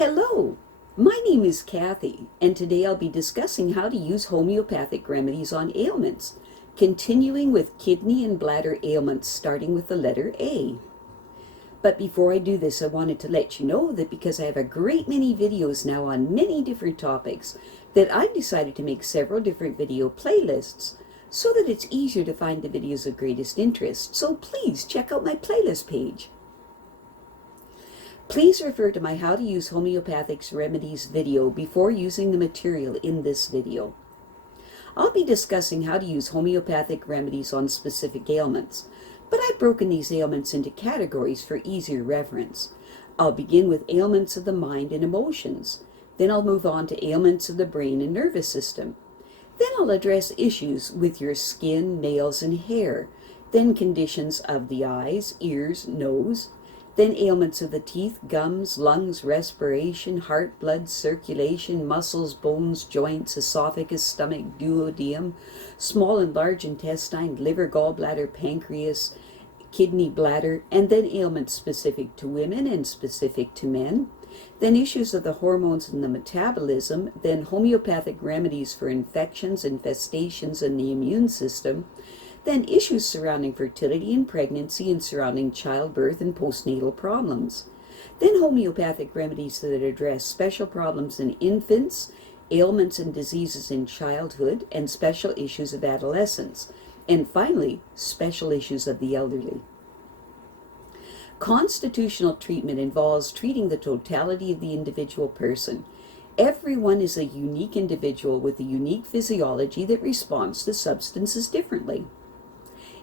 Hello, my name is Kathy, and today I'll be discussing how to use homeopathic remedies on ailments, continuing with kidney and bladder ailments starting with the letter A. But before I do this, I wanted to let you know that because I have a great many videos now on many different topics, that I've decided to make several different video playlists so that it's easier to find the videos of greatest interest. So please check out my playlist page. Please refer to my How to Use Homeopathic Remedies video before using the material in this video. I'll be discussing how to use homeopathic remedies on specific ailments, but I've broken these ailments into categories for easier reference. I'll begin with ailments of the mind and emotions. Then I'll move on to ailments of the brain and nervous system. Then I'll address issues with your skin, nails, and hair. Then conditions of the eyes, ears, nose. Then ailments of the teeth, gums, lungs, respiration, heart, blood, circulation, muscles, bones, joints, esophagus, stomach, duodenum, small and large intestine, liver, gallbladder, pancreas, kidney, bladder, and then ailments specific to women and specific to men. Then issues of the hormones and the metabolism, then homeopathic remedies for infections, infestations, and the immune system. Then issues surrounding fertility and pregnancy and surrounding childbirth and postnatal problems. Then homeopathic remedies that address special problems in infants, ailments and diseases in childhood, and special issues of adolescence. And finally, special issues of the elderly. Constitutional treatment involves treating the totality of the individual person. Everyone is a unique individual with a unique physiology that responds to substances differently.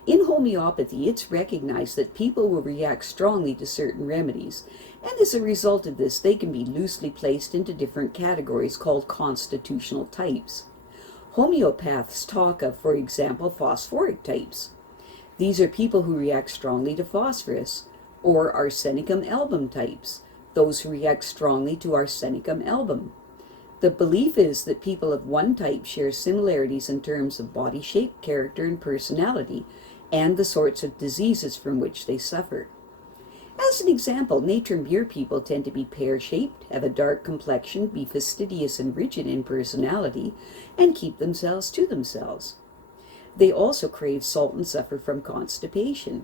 In homeopathy, it's recognized that people will react strongly to certain remedies, and as a result of this, they can be loosely placed into different categories called constitutional types. Homeopaths talk of, for example, phosphoric types. These are people who react strongly to phosphorus, or arsenicum album types, those who react strongly to arsenicum album. The belief is that people of one type share similarities in terms of body shape, character, and personality, and the sorts of diseases from which they suffer. As an example, nature-beer people tend to be pear-shaped, have a dark complexion, be fastidious and rigid in personality, and keep themselves to themselves. They also crave salt and suffer from constipation.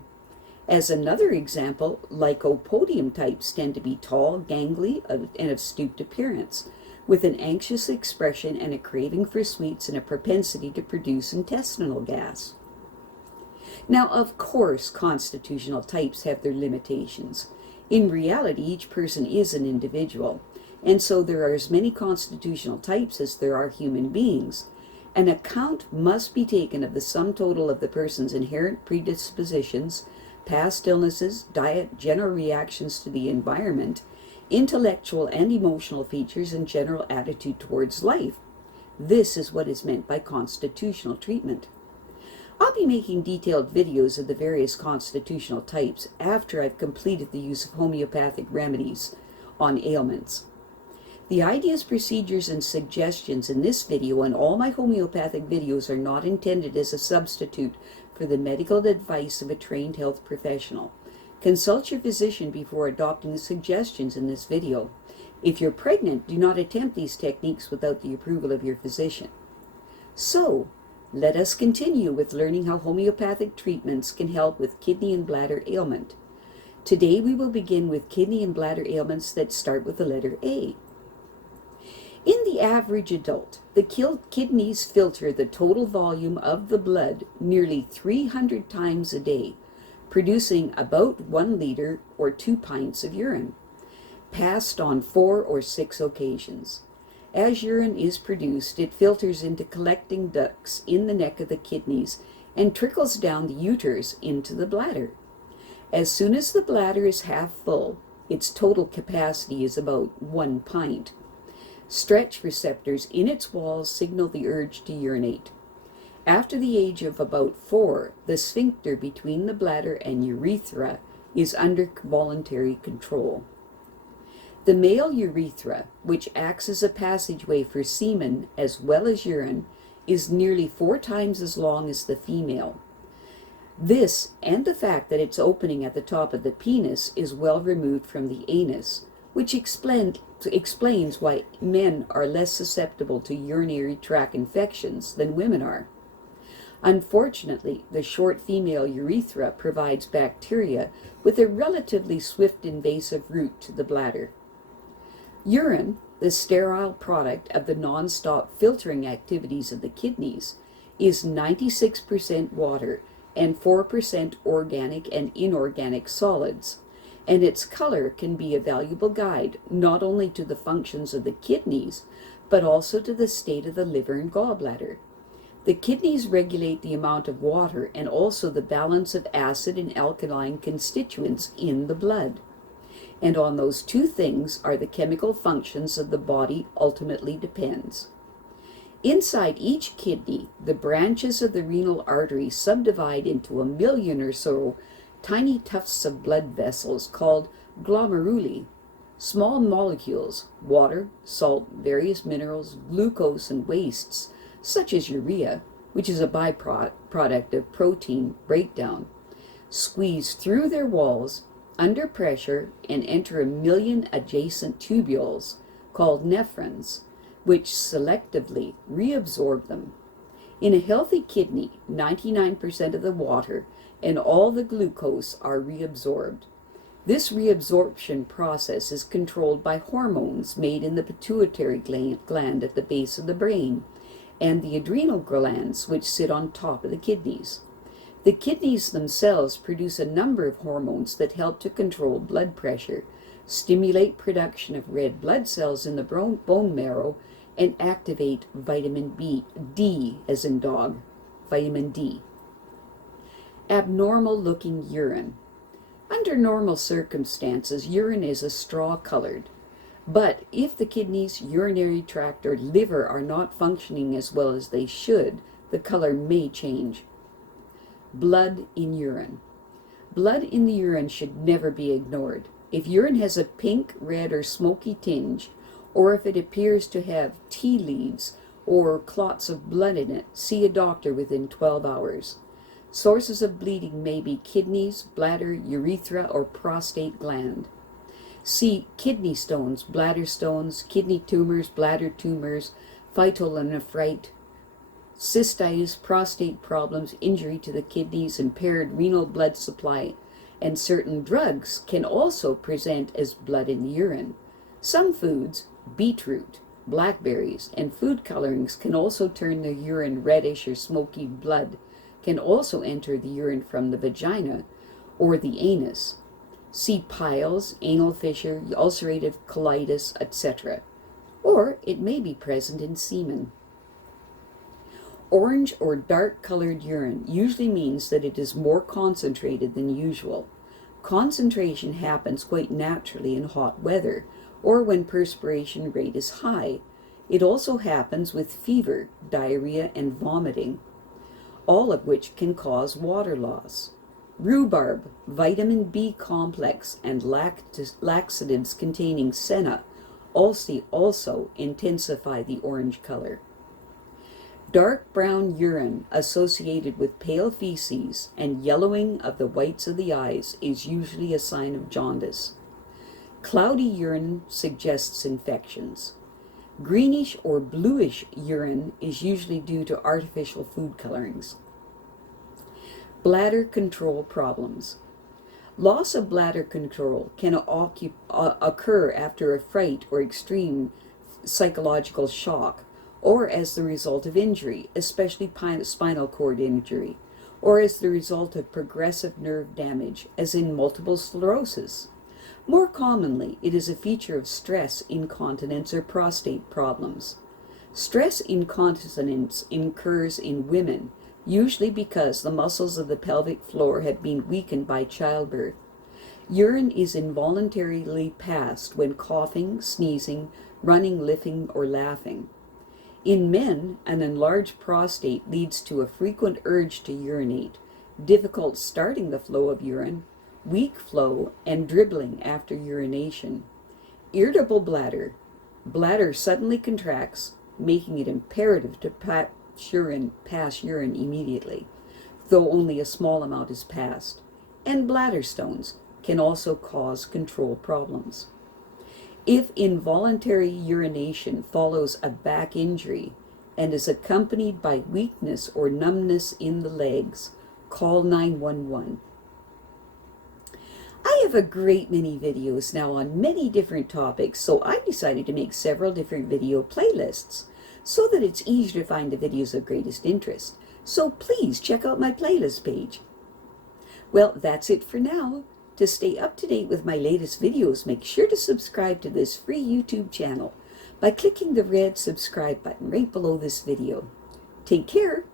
As another example, lycopodium types tend to be tall, gangly, and of stooped appearance, with an anxious expression and a craving for sweets and a propensity to produce intestinal gas. Now, of course, constitutional types have their limitations. In reality, each person is an individual, and so there are as many constitutional types as there are human beings. An account must be taken of the sum total of the person's inherent predispositions, past illnesses, diet, general reactions to the environment, intellectual and emotional features, and general attitude towards life. This is what is meant by constitutional treatment. I'll be making detailed videos of the various constitutional types after I've completed the use of homeopathic remedies on ailments. The ideas, procedures, and suggestions in this video and all my homeopathic videos are not intended as a substitute for the medical advice of a trained health professional. Consult your physician before adopting the suggestions in this video. If you're pregnant, do not attempt these techniques without the approval of your physician. So, let us continue with learning how homeopathic treatments can help with kidney and bladder ailment. Today we will begin with kidney and bladder ailments that start with the letter A. In the average adult, the kidneys filter the total volume of the blood nearly 300 times a day, producing about 1 liter or 2 pints of urine, passed on 4 or 6 occasions. As urine is produced, it filters into collecting ducts in the neck of the kidneys and trickles down the ureters into the bladder. As soon as the bladder is half full, its total capacity is about 1 pint. Stretch receptors in its walls signal the urge to urinate. After the age of about 4, the sphincter between the bladder and urethra is under voluntary control. The male urethra, which acts as a passageway for semen as well as urine, is nearly 4 times as long as the female. This, and the fact that its opening at the top of the penis is well removed from the anus, which explains why men are less susceptible to urinary tract infections than women are. Unfortunately, the short female urethra provides bacteria with a relatively swift invasive route to the bladder. Urine, the sterile product of the non-stop filtering activities of the kidneys, is 96% water and 4% organic and inorganic solids, and its color can be a valuable guide not only to the functions of the kidneys, but also to the state of the liver and gallbladder. The kidneys regulate the amount of water and also the balance of acid and alkaline constituents in the blood. And on those two things are the chemical functions of the body ultimately depends. Inside each kidney, the branches of the renal artery subdivide into 1 million or so tiny tufts of blood vessels called glomeruli. Small molecules, water, salt, various minerals, glucose, and wastes, such as urea, which is a byproduct of protein breakdown, squeeze through their walls under pressure and enter 1 million adjacent tubules called nephrons, which selectively reabsorb them. In a healthy kidney, 99% of the water and all the glucose are reabsorbed. This reabsorption process is controlled by hormones made in the pituitary gland at the base of the brain and the adrenal glands, which sit on top of the kidneys. The kidneys themselves produce a number of hormones that help to control blood pressure, stimulate production of red blood cells in the bone marrow, and activate vitamin D, as in dog, vitamin D. Abnormal looking urine. Under normal circumstances, urine is a straw-colored. But if the kidneys, urinary tract, or liver are not functioning as well as they should, the color may change. Blood in urine. Blood in the urine should never be ignored. If urine has a pink, red, or smoky tinge, or if it appears to have tea leaves or clots of blood in it, see a doctor within 12 hours. Sources of bleeding may be kidneys, bladder, urethra, or prostate gland. See kidney stones, bladder stones, kidney tumors, bladder tumors, phytolonephrite, cystitis, prostate problems, injury to the kidneys, impaired renal blood supply, and certain drugs can also present as blood in the urine. Some foods, beetroot, blackberries, and food colorings can also turn the urine reddish or smoky. Blood can also enter the urine from the vagina or the anus. See piles, anal fissure, ulcerative colitis, etc. Or it may be present in semen. Orange or dark-colored urine usually means that it is more concentrated than usual. Concentration happens quite naturally in hot weather or when perspiration rate is high. It also happens with fever, diarrhea, and vomiting, all of which can cause water loss. Rhubarb, vitamin B complex, and laxatives containing senna also intensify the orange color. Dark brown urine associated with pale feces and yellowing of the whites of the eyes is usually a sign of jaundice. Cloudy urine suggests infections. Greenish or bluish urine is usually due to artificial food colorings. Bladder control problems. Loss of bladder control can occur after a fright or extreme psychological shock, or as the result of injury, especially spinal cord injury, or as the result of progressive nerve damage, as in multiple sclerosis. More commonly, it is a feature of stress incontinence or prostate problems. Stress incontinence occurs in women, usually because the muscles of the pelvic floor have been weakened by childbirth. Urine is involuntarily passed when coughing, sneezing, running, lifting, or laughing. In men, an enlarged prostate leads to a frequent urge to urinate, difficult starting the flow of urine, weak flow, and dribbling after urination. Irritable bladder. Bladder suddenly contracts, making it imperative to pass urine immediately, though only a small amount is passed. And bladder stones can also cause control problems. If involuntary urination follows a back injury and is accompanied by weakness or numbness in the legs, call 911. I have a great many videos now on many different topics, so I decided to make several different video playlists so that it's easier to find the videos of greatest interest. So please check out my playlist page. Well, that's it for now. To stay up to date with my latest videos, make sure to subscribe to this free YouTube channel by clicking the red subscribe button right below this video. Take care.